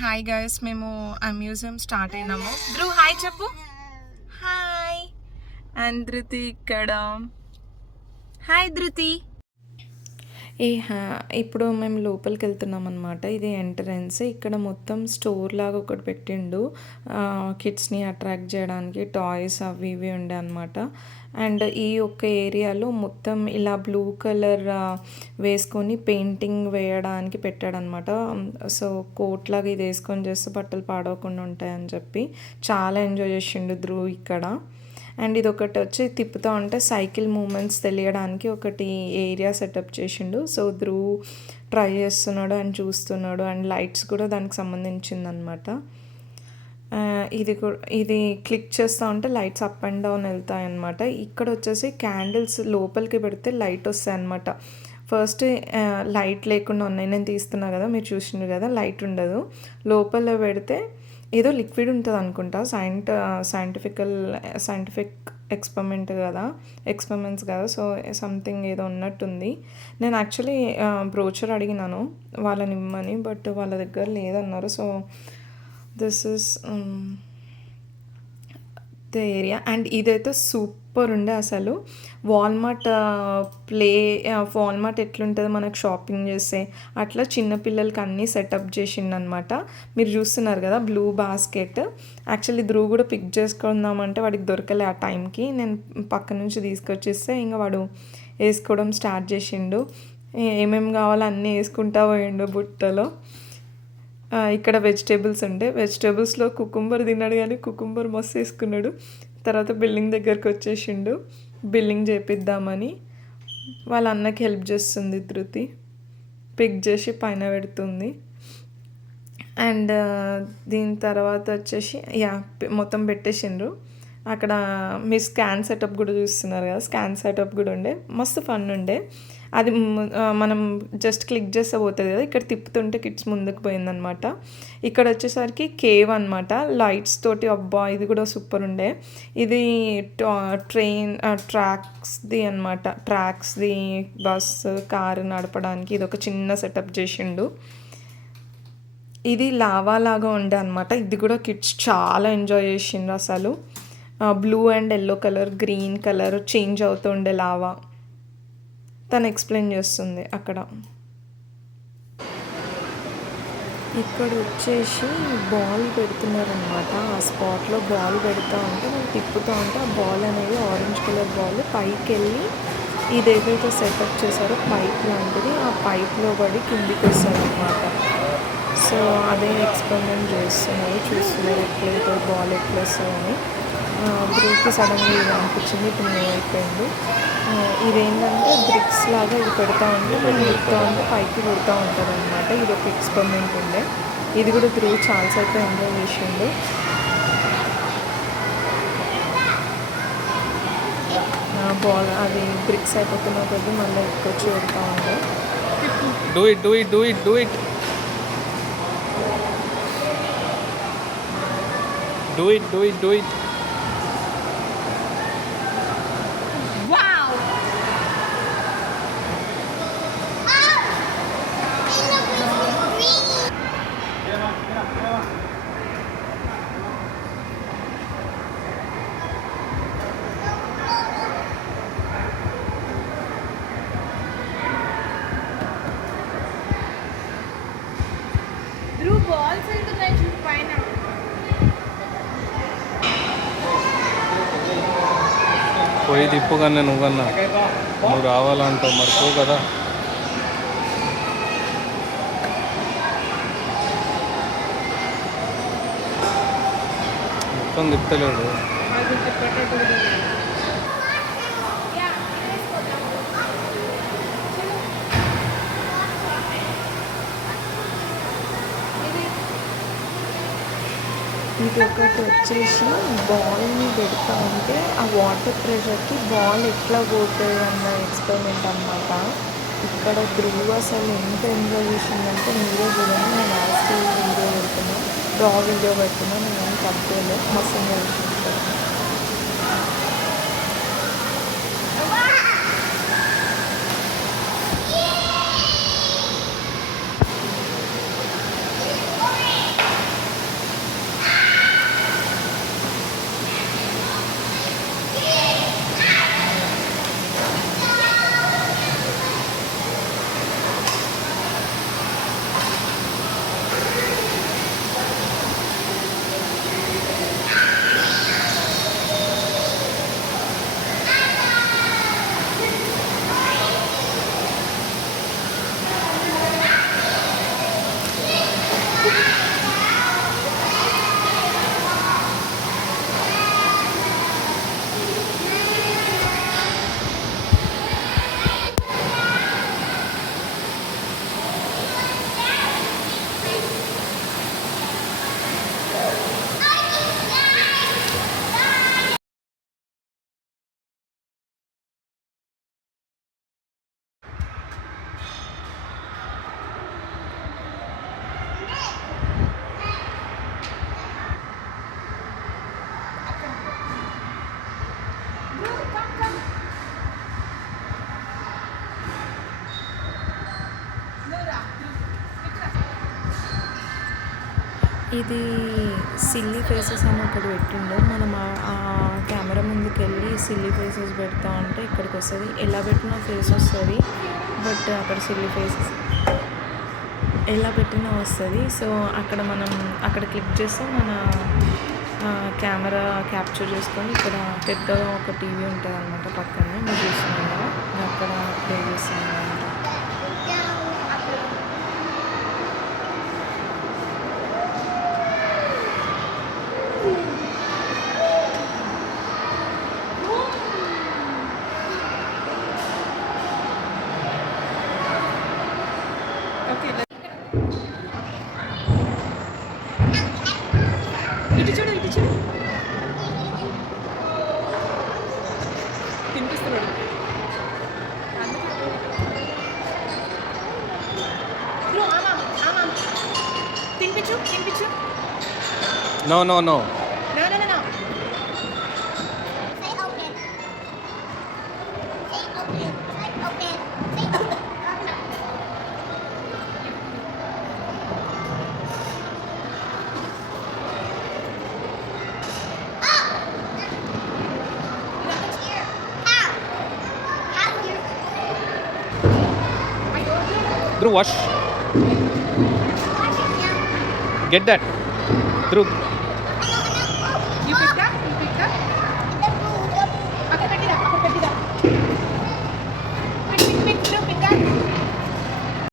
Hi guys, మేము ఆ museum start అయినాము. Dhruv hi చెప్పు. హాయ్. అండ్ ధృతి ఇక్కడ. హాయ్ ధృతి. ఇప్పుడు మేము లోపలికి వెళ్తున్నాం అనమాట. ఇది ఎంట్రన్స్. ఇక్కడ మొత్తం స్టోర్ లాగా ఒకటి పెట్టిండు, కిడ్స్ని అట్రాక్ట్ చేయడానికి టాయ్స్ అవి ఇవి ఉండే అనమాట. అండ్ ఈ ఒక్క ఏరియాలో మొత్తం ఇలా బ్లూ కలర్ వేసుకొని పెయింటింగ్ వేయడానికి పెట్టాడనమాట. సో కోట్ లాగా ఇది వేసుకొని చేస్తే బట్టలు పాడవకుండా ఉంటాయని చెప్పి చాలా ఎంజాయ్ చేసిండు ధ్రువ్ ఇక్కడ. అండ్ ఇది ఒకటి వచ్చి తిప్పుతూ ఉంటే సైకిల్ మూమెంట్స్ తెలియడానికి ఒకటి ఏరియా సెటప్ చేసిండు. సో ధ్రువ్ ట్రై చేస్తున్నాడు అండ్ చూస్తున్నాడు. అండ్ లైట్స్ కూడా దానికి సంబంధించిందనమాట. ఇది క్లిక్ చేస్తూ ఉంటే లైట్స్ అప్ అండ్ డౌన్ వెళ్తాయి అన్నమాట. ఇక్కడ వచ్చేసి క్యాండిల్స్ లోపలికి పెడితే లైట్ వస్తాయి అన్నమాట. ఫస్ట్ లైట్ లేకుండా ఉన్నాయి, నేను తీస్తున్నా కదా, మీరు చూసిండ్రు కదా, లైట్ ఉండదు. లోపల పెడితే ఏదో లిక్విడ్ ఉంటుంది అనుకుంటా. సైంటిఫిక్ ఎక్స్పెరిమెంట్స్ కదా, సో సంథింగ్ ఏదో ఉన్నట్టుంది. నేను యాక్చువల్లీ బ్రోచర్ అడిగినాను వాళ్ళని ఇమ్మని, బట్ వాళ్ళ దగ్గర లేదన్నారు. So this is the area. And ఇదైతే సూపర్ ఉండే అసలు. వాల్మార్ట్ ఎట్లుంటుంది మనకు షాపింగ్ చేస్తే అట్లా చిన్నపిల్లలకి అన్నీ సెటప్ చేసిండనమాట. మీరు చూస్తున్నారు కదా బ్లూ బాస్కెట్. యాక్చువల్లీ ధ్రువ్ కూడా పిక్ చేసుకుందామంటే వాడికి దొరకలే ఆ టైంకి. నేను పక్క నుంచి తీసుకొచ్చేస్తే ఇంకా వాడు వేసుకోవడం స్టార్ట్ చేసిండు. ఏమేమి కావాలో అన్నీ వేసుకుంటా పోయిండు బుట్టలో. ఇక్కడ వెజిటేబుల్స్ ఉండే, వెజిటేబుల్స్లో కుకుంబర్ తిన్నాడు కానీ కుకుంబర్ మస్తు వేసుకున్నాడు. తర్వాత బిల్డింగ్ దగ్గరికి వచ్చేసిండు బిల్లింగ్ చేపిద్దామని. వాళ్ళ అన్నకి హెల్ప్ చేస్తుంది ధృతి, పిక్ చేసి పైన పెడుతుంది. అండ్ దీని తర్వాత వచ్చేసి మొత్తం పెట్టేసిండ్రు అక్కడ. మీ స్కాన్ సెటప్ కూడా చూస్తున్నారు కదా, స్కాన్ సెటప్ కూడా ఉండే, మస్తు ఫన్ ఉండే. అది మనం జస్ట్ క్లిక్ చేస్తే పోతుంది కదా, ఇక్కడ తిప్పుతుంటే కిడ్స్ ముందుకు పోయిందనమాట. ఇక్కడ వచ్చేసరికి కేవ్ అనమాట, లైట్స్ తోటి. అబ్బా ఇది కూడా సూపర్ ఉండే. ఇది ట్రాక్స్ది అనమాట. ట్రాక్స్ది బస్సు కారు నడపడానికి ఇది ఒక చిన్న సెటప్ చేసిండు. ఇది లావా లాగా ఉండే అనమాట. ఇది కూడా కిడ్స్ చాలా ఎంజాయ్ చేసిండ్రు అసలు. Blue and yellow colour, green colour change అవుతుండే లావా. తను ఎక్స్ప్లెయిన్ చేస్తుంది అక్కడ. ఇక్కడ వచ్చేసి బాల్ పెడుతున్నారనమాట. ఆ స్పాట్లో బాల్ పెడతా ఉంటే మనం తిప్పుతూ ఉంటే ఆ బాల్ అనేది ఆరెంజ్ కలర్ బాల్ పైకి వెళ్ళి ఇది ఏదైతే సెటప్ చేశారో పైప్ లాంటిది, ఆ పైప్లో పడి కిందికి వస్తారనమాట. సో అదే ఎక్స్పెరిమెంట్ చేస్తున్నారు, చూస్తున్నారు ఎట్లయితే బాల్ ఎట్లా వస్తుందని. బ్రేక్కి సడన్గా ఇది అనిపించింది, ఇప్పుడు నేను అయిపోయింది. ఇదేంటంటే బ్రిక్స్ లాగా ఇది పెడతా ఉంటే మనం పెడతా ఉంటే పైకి పెడతా ఉంటుంది అనమాట. ఇది ఒక ఎక్స్పెరిమెంట్ ఉండే. ఇది కూడా ధ్రువ్ చాలాసేపు ఎంజాయ్ చేసిండు. బాల్ అది బ్రిక్స్ అయిపోతున్న కొద్దీ మళ్ళీ ఎక్కొచ్చి పెడతా ఉండే. Do it. Do it. Balls వెళ్తున్నాయి చూడు పైన. పోయి తిప్పుగానే నువ్వు రావాలంటావు మరి పో కదా. మొత్తం తిప్పలేడు. ఇది ఒకటి వచ్చేసి బాల్ని పెడతా ఉంటే ఆ వాటర్ ప్రెషర్కి బాల్ ఎట్లా పోతుంది అన్న ఎక్స్పెరిమెంట్ అనమాట. ఇక్కడ ధ్రువ్ అసలు ఎంత ఎంజాయ్ చేసిందంటే మీరే చూడండి. నేను లాస్ట్ వీడియో పెడుతున్నా, వీడియో పెడుతున్నా, నేను ఏం కట్ చేయలేదు. మస్తు ఎంజాయ్ చేసింది. ఇది సిల్లీ ఫేసెస్ అని ఒకటి పెట్టిండు. మనం ఆ కెమెరా ముందుకు వెళ్ళి సిల్లీ ఫేసెస్ పెడతా ఉంటే ఇక్కడికి వస్తుంది. ఎలా పెట్టినా ఫేస్ వస్తుంది, బట్ అక్కడ సిల్లీ ఫేసెస్ ఎలా పెట్టినా వస్తుంది. సో అక్కడ క్లిక్ చేస్తే మన కెమెరా క్యాప్చర్ చేసుకొని ఇక్కడ పెద్దగా ఒక టీవీ ఉంటుంది అనమాట పక్కనే. మీరు చూస్తున్నాం కదా, అక్కడ ప్లే చేస్తున్నాం అనమాట. ఇటు చూడు తినిపిస్తున్నాడు. తినిపించు. No Say open. Say open. Say open. Say open. Dhruv wash get that Dhruv